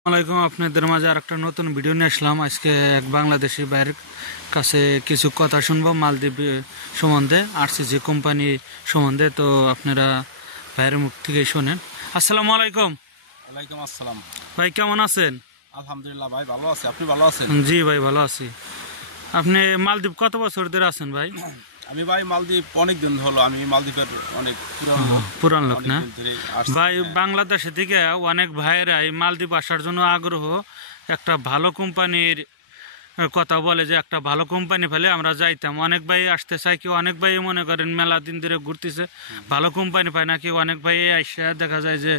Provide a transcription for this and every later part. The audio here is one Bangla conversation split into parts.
আসসালামাইকুম আপনাদের মাঝে আরেকটা নতুন ভিডিও নিয়ে আসলাম। আজকে এক বাংলাদেশি ভাইয়ের কাছে কিছু কথা শুনবো মালদ্বীপ সম্বন্ধে, আরসিসি কোম্পানি সম্বন্ধে। তো আপনারা ভাইয়ের মুখ থেকে শোনেন। আসসালামু আলাইকুম। ওয়ালাইকুম আসসালাম। ভাই কেমন আছেন? আলহামদুলিল্লাহ ভাই, ভালো আছি। আপনি ভালো আছেন? জি ভাই ভালো আছি। আপনি মালদ্বীপ কত বছর ধরে আছেন ভাই? আমি ভাই মালদ্বীপ অনেক দিন হলো, আমি মালদ্বীপের অনেক পুরান লোক না ভাই? হ্যাঁ। বাংলাদেশে থেকে অনেক ভাইয়েরাই মালদ্বীপ আসার জন্য আগ্রহ, একটা ভালো কোম্পানির কথা বলে যে একটা ভালো কোম্পানি ফেলে আমরা যাইতাম। অনেক ভাই আসতে চাই, কেউ অনেক ভাই মনে করেন মেলা দিন ধরে ঘুরতেছে, ভালো কোম্পানি পায় না। কেউ অনেক ভাই আইসা দেখা যায় যে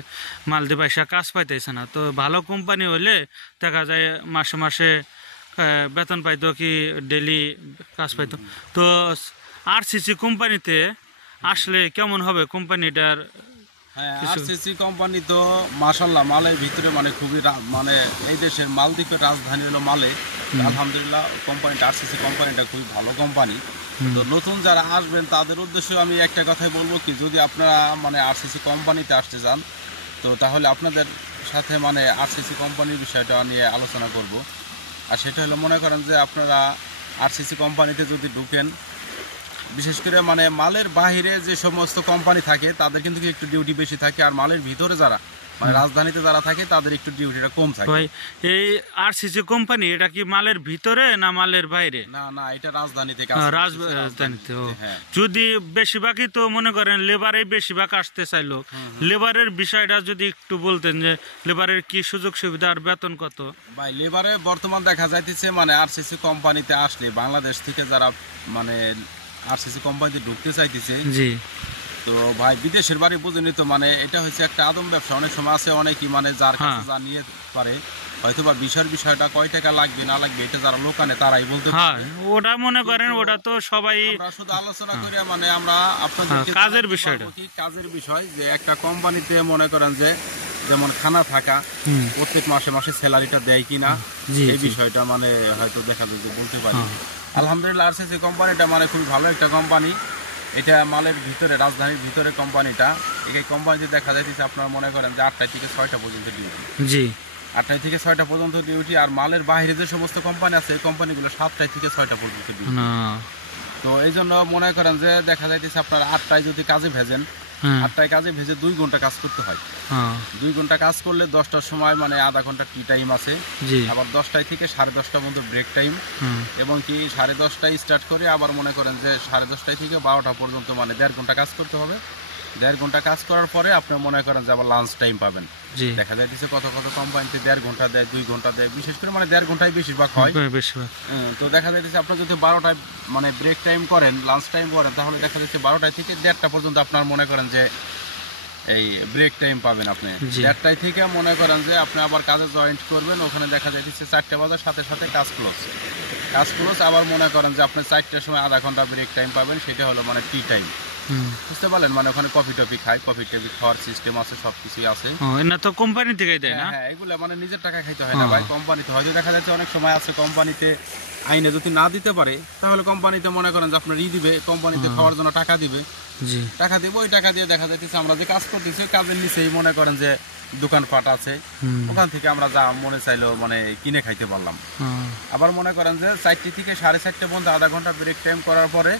মালদ্বীপ আইসা কাজ পাইতেছে না। তো ভালো কোম্পানি হলে দেখা যায় মাসে মাসে বেতন পাইতো, কি ডেলি কাজ পাইতো। তো আরসিসি কোম্পানিতে আসলে কেমন হবে কোম্পানিটার? হ্যাঁ, আরসিসি কোম্পানি তো মাশাআল্লাহ মালের ভিতরে মানে খুবই মানে এই দেশের মালদ্বীপের রাজধানী হলো মালে। আলহামদুলিল্লাহ কোম্পানিটা, আরসিসি কোম্পানিটা খুবই ভালো কোম্পানি। তো নতুন যারা আসবেন তাদের উদ্দেশ্যে আমি একটা কথাই বলবো, কি যদি আপনারা মানে আরসিসি কোম্পানিতে আসতে চান, তো তাহলে আপনাদের সাথে মানে আরসিসি কোম্পানির বিষয়টা নিয়ে আলোচনা করব। আর সেটা হলো, মনে করেন যে আপনারা আরসিসি কোম্পানিতে যদি ঢুকেন, বিশেষ করে মানে মালের বাহিরে যে সমস্ত কোম্পানি থাকে তাদের কিন্তু একটু ডিউটি বেশি থাকে, আর মালের ভিতরে যারা মানে রাজধানীতে যারা থাকে তাদের একটু ডিউটিটা কম থাকে। ভাই এই আরসিসি কোম্পানি এটা কি মালের ভিতরে না মালের বাইরে? না না, এটা রাজধানীতে রাজধানীতে। যদি বেশিরভাগই তো মনে করেন লেবারে বেশিরভাগ আসতে চাইলো, লেবারের বিষয়টা যদি একটু বলতেন যে লেবারের কি সুযোগ সুবিধা আর বেতন কত? ভাই লেবারে বর্তমান দেখা যাইতেছে মানে আরসিসি কোম্পানিতে আসলে বাংলাদেশ থেকে যারা মানে আরসিসি কোম্পানিতে ঢুকতে চাইতেছে, জি, তো ভাই বিদেশের বাড়ি বুঝেনি তো, মানে এটা হচ্ছে একটা আদম ব্যবসা। অনেক সময় আছে অনেকই মানে যার কাছে যা নিয়ে পারে, হয়তো বা বিষয়টা কয় টাকা লাগবে না লাগবে এটা যারা লোক আনে তারাই বলতে পারে। ওটা মনে করেন ওটা তো সবাই আমরা শুধু আলোচনা করি, মানে আমরা আপনাদের কাজের বিষয়টা, কি কাজের বিষয়, যে একটা কোম্পানিতে মনে করেন যে যেমন খানা থাকা, প্রত্যেক মাসে মাসে স্যালারিটা দেয় কিনা, এই বিষয়টা মানে হয়তো দেখা যায় যে বলতে পারি। আলহামদুলিল্লাহ আরসিসি কোম্পানিটা মানে খুবই ভালো একটা কোম্পানি। এটা মালের ভিতরে, রাজধানীর ভিতরে কোম্পানিটা। এই কোম্পানিতে দেখা যাইতেছে আপনারা মনে করেন যে 8টা থেকে 6টা পর্যন্ত ডিউটি। জি, 8টা থেকে 6টা পর্যন্ত ডিউটি। আর মালের বাইরে যে সমস্ত কোম্পানি আছে এই কোম্পানিগুলো 7টা থেকে 6টা পর্যন্ত ডিউটি। তো এই জন্য মনে করেন যে দেখা যাইতেছে আপনার 8টায় যদি কাজে ভেজেন, 8টায় কাজে ভেজে 2 ঘন্টা কাজ করতে হয়। 2 ঘন্টা কাজ করলে 10টার সময় মানে আধা ঘন্টা টি টাইম আছে, আবার 10টায় থেকে 10:30 পর্যন্ত ব্রেক টাইম, এবং কি 10:30টায় স্টার্ট করে আবার মনে করেন যে 10:30টায় থেকে 12টা পর্যন্ত মানে 1.5 ঘন্টা কাজ করতে হবে। 1.5 ঘন্টা কাজ করার পরে আপনি মনে করেন যে আবার লাঞ্চ টাইম পাবেন। দেখা যাইতেছে কত কত কোম্পানিতে 1.5 ঘন্টা দেয়, 2 ঘন্টা দেয়, বিশেষ করে মানে 1.5 ঘন্টায় বেশিরভাগ হয়। তো দেখা যাইতেছে আপনার যদি 12টায় মানে ব্রেক টাইম করেন, লাঞ্চ টাইম করেন, তাহলে দেখা যাচ্ছে 12টা থেকে 1:30টা পর্যন্ত আপনার মনে করেন যে এই ব্রেক টাইম পাবেন। আপনি 1:30টায় থেকে মনে করেন যে আপনি আবার কাজে জয়েন্ট করবেন, ওখানে দেখা যাইতেছে 4টা বাজার সাথে সাথে কাজ ক্লোজ। আবার মনে করেন যে আপনি 4টার সময় আধা ঘন্টা ব্রেক টাইম পাবেন, সেটা হলো মানে টি টাইম। বুঝতে পারলেন? মানে ওখানে কফি খাওয়ার সিস্টেম আছে, সবকিছুই আছে। না তো কোম্পানি থেকেই দেয় না? হ্যাঁ, এগুলো মানে নিজের টাকা খাইতে হয় না ভাই। কোম্পানিতে হয়তো দেখা যাচ্ছে অনেক সময় আছে কোম্পানিতে আইনে যদি না দিতে পারে, তাহলে কোম্পানিতে মনে করেন যে আপনার দিবে, কোম্পানিতে খাওয়ার জন্য টাকা দিবে। ওই টাকা দিয়ে দেখা যাইতেছে আমরা যে কাজ করতেছি কাজের নিচেই মনে করেন যে দোকানপাট আছে, ওখান থেকে আমরা যা মনে চাইলো মানে কিনে খাইতে পারলাম। আবার মনে করেন যে 4টা থেকে 4:30 পর্যন্ত আধা ঘন্টা ব্রেক টাইম করার পরে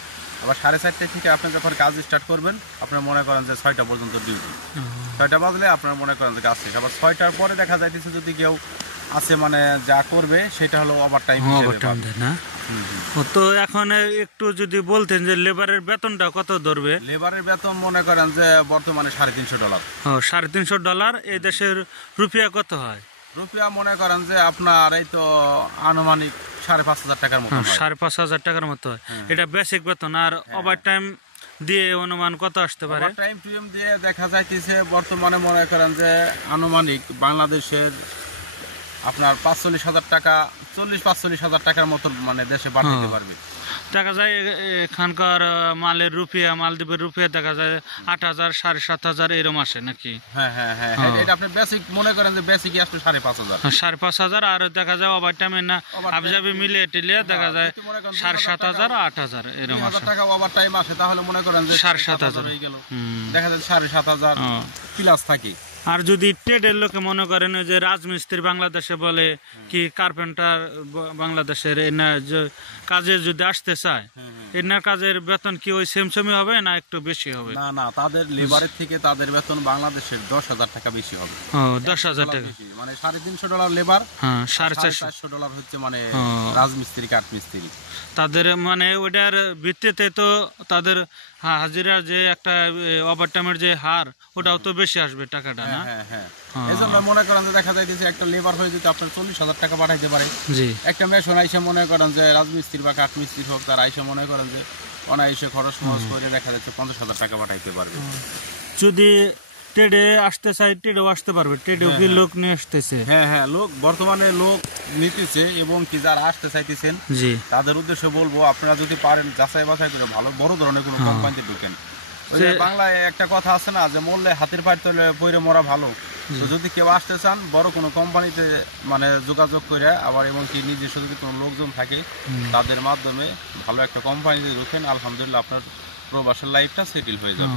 আবার 4:30 থেকে আপনি যখন কাজ স্টার্ট করবেন, আপনার মনে করেন যে 6টা পর্যন্ত ডিউটি। 6টা বাজলে আপনার মনে করেন যে কাজ শেষ। আবার 6টার পরে দেখা যাইতেছে যদি কেউ আছে মানে যা করবে সেটা হলো ওভার টাইম না। তো এখন একটু যদি বলতেন যে লেবারের বেতনটা কত ধরবে? লেবারের বেতন মনে করেন যে বর্তমানে $350। $350। এই দেশের রুপিয়া কত হয়? রুপিয়া মনে করেন যে আপনার এই তো আনুমানিক 5,500 টাকার মতো। 5,500 টাকার মতো হয়। এটা বেসিক বেতন। আর ওভার টাইম দিয়ে অনুমান কত আসতে পারে? ওভার টাইম টুইম দিয়ে দেখা যাইতেছে বর্তমানে মনে করেন যে আনুমানিক বাংলাদেশের আপনার 45,000 টাকা, 40-45,000 টাকার মতো মানে দেশে পাঠাতে পারবে। দেখা যায় এখানকার মালের রুপিয়া, মালদ্বীপের রুপিয়া দেখা যায় 8,000, 7,500 এরকম আসে নাকি? হ্যাঁ, এটা আপনি বেসিক মনে করেন যে বেসিকই আসলে 5,500। 5,500 আর দেখা যায় ওভার টাইমে না আবজাবি মিলিয়ে টিলিয়ে দেখা যায় 7,500, 8,000 এরকম আসে। টাকা ওভার টাইম আসে, তাহলে মনে করেন যে 7,500 হয়ে গেল। দেখা যায় 7,500 প্লাস থাকে। আর যদি ট্রেডের লোকে মনে করেন ওই যে রাজমিস্ত্রি বাংলাদেশে বলে কি কার্পেন্টার বাংলাদেশের এনার যে কাজে যদি আসতে চায় এনার কাজের বেতন কি ওই সেমই হবে না একটু বেশি হবে? না না, তাদের লেবারের থেকে তাদের বেতন বাংলাদেশের 10,000 টাকা বেশি হবে। ও 10,000 টাকা, মানে $350 লেবার, হ্যাঁ $450 $450 হচ্ছে মানে রাজমিস্ত্রি কাঠমিস্ত্রি। তাদের মানে ওইটার ভিত্তিতে তো তাদের হাজিরা যে একটা ওভারটাইমের যে হার ওটাও তো বেশি আসবে টাকাটা, না? হ্যাঁ হ্যাঁ, এই জন্য মনে করেন যে দেখা যাইতেছে একটা লেবার হয়ে যদি আপনার 40,000 টাকা পাঠাইতে পারে, জি, একটা মেশন আইসে মনে করেন যে রাজমিস্ত্রি বা কাঠমিস্ত্রি হোক, তারা আইসে মনে করেন যে অনায়াসে খরচ মরচ করে দেখা যাচ্ছে 50,000 টাকা পাঠাইতে পারবে। যদি ট্রেডে আসতে চাই ট্রেডেও আসতে পারবে, ট্রেডেও কি লোক নিয়ে আসতেছে? হ্যাঁ হ্যাঁ, লোক বর্তমানে লোক নিতেছে, এবং কি যারা আসতে চাইতেছেন জি, তাদের উদ্দেশ্যে বলবো আপনারা যদি পারেন যাচাই বাছাই করে ভালো বড় ধরনের কোনো কোম্পানিতে ঢুকেন। ওই যে বাংলায় একটা কথা আছে না যে মরলে হাতের পায়ের তলে পইরে মরা ভালো। তো যদি কেউ আসতে চান বড় কোনো কোম্পানিতে মানে যোগাযোগ করে, আবার এমনকি নিজস্ব যদি কোনো লোকজন থাকে তাদের মাধ্যমে ভালো একটা কোম্পানিতে ঢুকেন, আলহামদুলিল্লাহ আপনার প্রবাসের লাইফটা সেটেল হয়ে যাবে।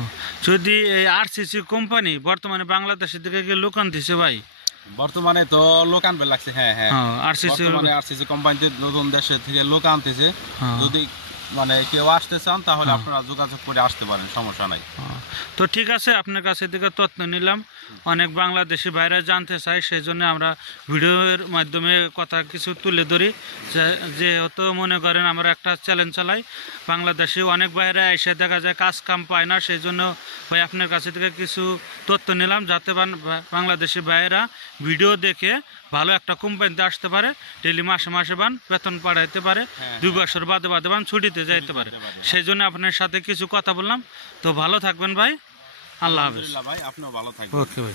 যদি এই আরসিসি কোম্পানি বর্তমানে বাংলাদেশের দিকে গিয়ে লোক আনতেছে ভাই, বর্তমানে তো লোক আনবে লাগছে। হ্যাঁ হ্যাঁ, আরসিসি কোম্পানিতে নতুন দেশের থেকে লোক আনতেছে। যদি মানে কেউ আসতে চান তাহলে আপনারা যোগাযোগ করে আসতে পারেন, সমস্যা নাই। তো ঠিক আছে, আপনার কাছে থেকে তথ্য নিলাম। অনেক বাংলাদেশি ভাইরা জানতে চাই, সেই জন্য আমরা ভিডিওর মাধ্যমে কথা কিছু তুলে ধরি। যেহেতু মনে করেন আমরা একটা চ্যালেঞ্জ চালাই, বাংলাদেশে অনেক ভাইরা এসে দেখা যায় কাজ কাম পায় না, সেই জন্য ভাই আপনার কাছে থেকে কিছু তথ্য নিলাম, যাতে বাংলাদেশি ভাইয়েরা ভিডিও দেখে ভালো একটা কোম্পানিতে আসতে পারে, ডেলি মাসে মাসে বেতন পাঠাইতে পারে, 2 বছর বাদে বাদে ছুটিতে যাইতে পারে। সেই জন্য আপনার সাথে কিছু কথা বললাম। তো ভালো থাকবেন ভাই, আল্লাহ হাফেজ। ভাই আপনিও ভালো থাকবেন। ওকে ভাই।